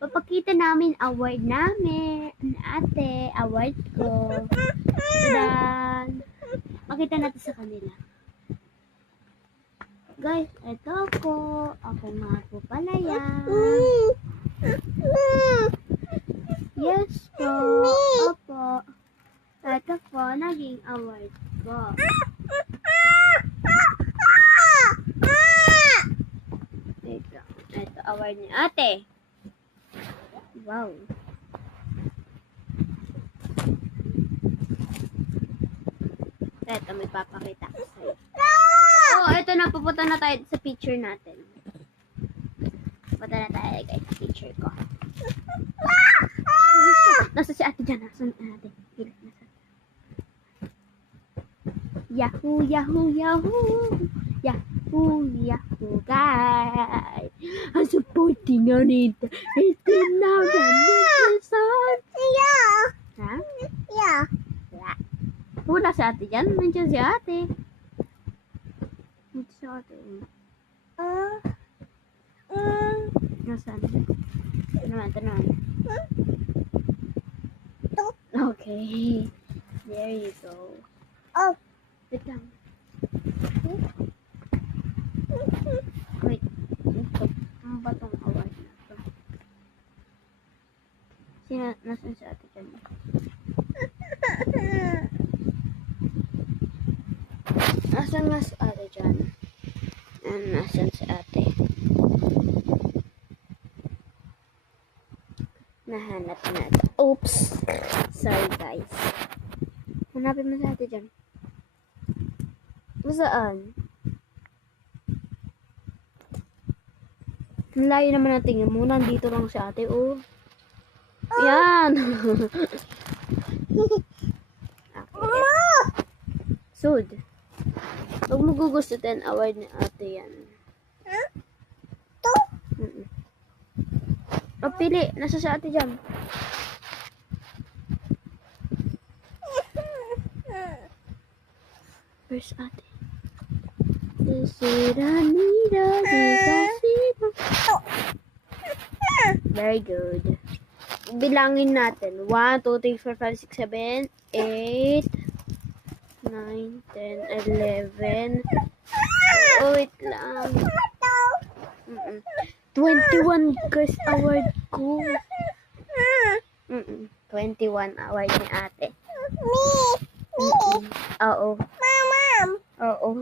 Papakita namin award namin. Ate, award ko. Tadan! Pakita natin sa kanila. Guys, ito po. Ako nga po pala yan. Yes po. Opo. Ito po, naging award ko. Ito award ni ate. Wow. Ito, may papakita ko sa'yo. Oh, ito na. Pupunta na tayo sa picture natin. Pupunta na tayo guys sa picture ko. Nasa si ate dyan. Nasa si ate. Yahoo, yahoo, yahoo. Yahoo, yahoo, guys. I'm supporting on it. It's now the next song. Yeah. Ha? Yeah. Wala si ate dyan. Nandiyan si ate. Nandiyan si ate. Nasaan? Ito naman. Okay. There you go. Oh. Wait lang. Wait. Ito. Ano ba itong award na ito? Nasaan si ate dyan? Nasaan nga si ate dyan? Nasaan si ate? Nahanap na ito. Oops! Sorry guys. Hanapin mo si ate dyan. Saan? Ang layo naman ang tingin mo. Nandito lang si ate, oh. Yan! Okay. Sud. Huwag mo gugustutin award ni ate yan. O, pili. Nasa si ate dyan. Where's ate? Very good. Bilangin natin. 1, 2, 3, 4, 5, 6, 7, 8, 9, 10, 11. Oh, wait lang. 21 guys award ko. 21 award ni ate. Oo. Oo.